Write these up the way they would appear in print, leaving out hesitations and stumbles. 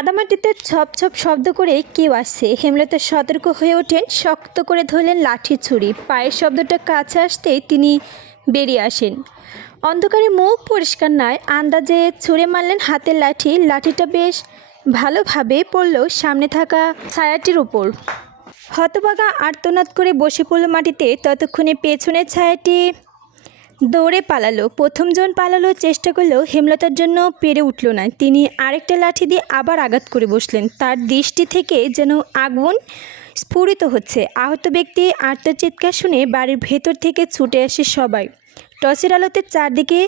কাদামাটিতে ছপ ছপ শব্দ করে কেউ আসছে। হেমলতা সতর্ক হয়ে ওঠেন, শক্ত করে ধরলেন লাঠি ছুরি। পায়ের শব্দটা কাছে আসতেই তিনি বেরিয়ে আসেন। অন্ধকারে মুখ পরিষ্কার নয়, আন্দাজে ছুঁড়ে মারলেন হাতের লাঠি। লাঠিটা বেশ ভালোভাবে পড়ল সামনে থাকা ছায়াটির উপর। হতভাগা আর্তনাদ করে বসে পড়ল মাটিতে। ততক্ষণে পেছনের ছায়াটি দৌড়ে পালালো। প্রথমজন পালালো চেষ্টা করলেও হেমলতার জন্য পেরে উঠল না। তিনি আরেকটা লাঠি দিয়ে আবার আঘাত করে বসলেন। তার দৃষ্টি থেকে যেন আগুন স্ফুরিত হচ্ছে। আহত ব্যক্তি আর্তচিৎকার শুনে বাড়ির ভেতর থেকে ছুটে আসে সবাই। টর্চের আলোতে চারদিকে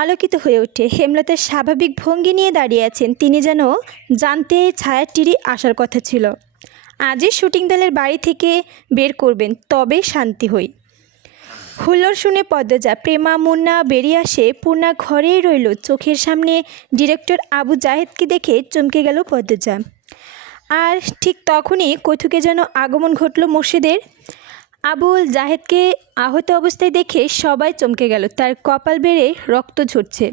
আলোকিত হয়ে ওঠে। হেমলতা স্বাভাবিক ভঙ্গি নিয়ে দাঁড়িয়ে আছেন। তিনি যেন জানতে ছায়াটিরই আসার কথা ছিল। আজই শুটিং দলের বাড়ি থেকে বের করবেন, তবে শান্তি হই। হুল্লোড় শুনে পদ্মজা, প্রেমা, মুন্না বেরিয়ে আসে। পূর্ণা ঘরেই রইল। চোখের সামনে ডিরেক্টর আবু জাহেদকে দেখে চমকে গেল পদ্মজা। আর ঠিক তখনই কৈথুকে যেন আগমন ঘটল মোর্শেদের। আবুল জাহেদকে আহত অবস্থায় দেখে সবাই চমকে গেল। তার কপাল বেড়ে রক্ত ঝরছে।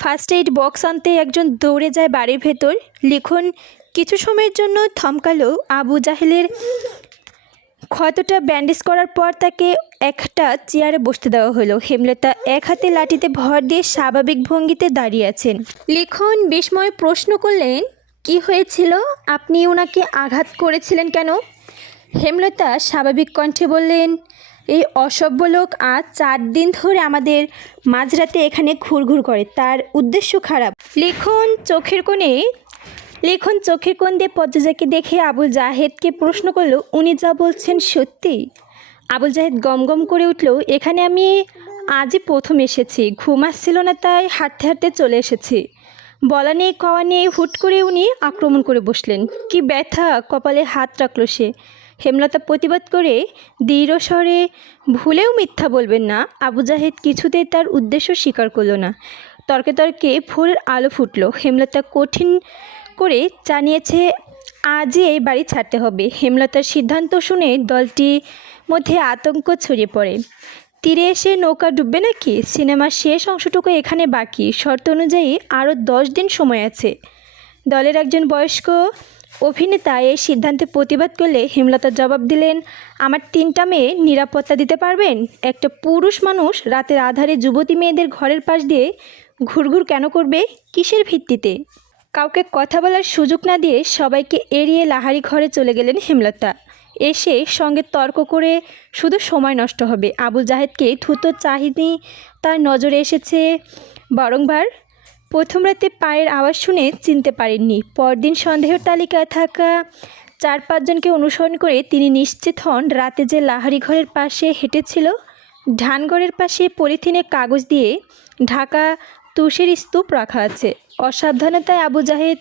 ফার্স্ট এইড বক্স আনতে একজন দৌড়ে যায় বাড়ির ভেতর। লিখন কিছু সময়ের জন্য থমকালো। আবু জাহেলের ক্ষতটা ব্যান্ডেজ করার পর তাকে একটা চেয়ারে বসতে দেওয়া হলো। হেমলতা এক হাতে লাঠিতে ভর দিয়ে স্বাভাবিক ভঙ্গিতে দাঁড়িয়ে আছেন। লিখন বিস্ময়ে প্রশ্ন করলেন, কি হয়েছিল? আপনি ওনাকে আঘাত করেছিলেন কেন? হেমলতা স্বাভাবিক কণ্ঠে বললেন, এই অসভ্য লোক আজ 4 দিন ধরে আমাদের মাঝরাতে এখানে ঘুরঘুর করে। তার উদ্দেশ্য খারাপ। লিখন চোখের কোণ দিয়ে পদ্মজাকে দেখে আবুল জাহেদকে প্রশ্ন করলো, উনি যা বলছেন সত্যি? আবুল জাহেদ গমগম করে উঠল, এখানে আমি আজই প্রথম এসেছি। ঘুম আসছিল না, তাই হাঁটতে হাঁটতে চলে এসেছি। বলা নেই কওয়া নেই হুট করে উনি আক্রমণ করে বসলেন। কি ব্যথা! কপালে হাত রাখল সে। হেমলতা প্রতিবাদ করে দৃঢ় স্বরে, ভুলেও মিথ্যা বলবেন না। আবু জাহেদ কিছুতেই তার উদ্দেশ্য স্বীকার করল না। তর্কে তর্কে ভোরের আলো ফুটল। হেমলতা কঠিন করে জানিয়েছে আজই এই বাড়ি ছাড়তে হবে। হেমলতার সিদ্ধান্ত শুনে দলটির মধ্যে আতঙ্ক ছড়িয়ে পড়ে। তীরে এসে নৌকা ডুববে নাকি? সিনেমার শেষ অংশটুকু এখানে বাকি। শর্ত অনুযায়ী আরও 10 দিন সময় আছে। দলের একজন বয়স্ক অভিনেতা এই সিদ্ধান্তে প্রতিবাদ করলে হেমলতা জবাব দিলেন, আমার 3টা মেয়ে নিরাপত্তা দিতে পারবেন? একটা পুরুষ মানুষ রাতের আধারে যুবতী মেয়েদের ঘরের পাশ দিয়ে ঘুরঘুর কেন করবে? কিসের ভিত্তিতে? কাউকে কথা বলার সুযোগ না দিয়ে সবাইকে এড়িয়ে লাহারি ঘরে চলে গেলেন হেমলতা। এসে সঙ্গে তর্ক করে শুধু সময় নষ্ট হবে। আবুল জাহেদকে থুতো চাহিনি তার নজরে এসেছে বারংবার। প্রথম রাতে পায়ের আওয়াজ শুনে চিনতে পারেননি। পরদিন সন্দেহের তালিকায় থাকা 4-5 জনকে অনুসরণ করে তিনি নিশ্চিত হন রাতে যে লাহারি ঘরের পাশে হেঁটেছিল, ধানগড়ের পাশে পলিথিনে কাগজ দিয়ে ঢাকা তুষের স্তূপ রাখা আছে। অসাবধানতায় আবু জাহেদ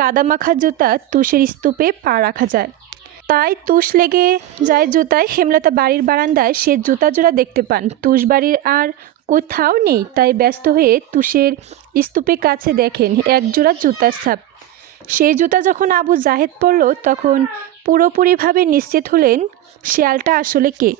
কাদামাখা জুতা তুষের স্তূপে পা রাখা যায়, তাই তুষ লেগে যায় জুতায়। হেমলতা বাড়ির বারান্দায় সে জুতা জোড়া দেখতে পান। তুষ বাড়ির আর কোথাও নেই, তাই ব্যস্ত হয়ে তুষের স্তূপের কাছে দেখেন এক জোড়া জুতার ছাপ। সেই জুতা যখন আবু জাহেদ পরল, তখন পুরোপুরিভাবে নিশ্চিত হলেন শেয়ালটা আসলে কে।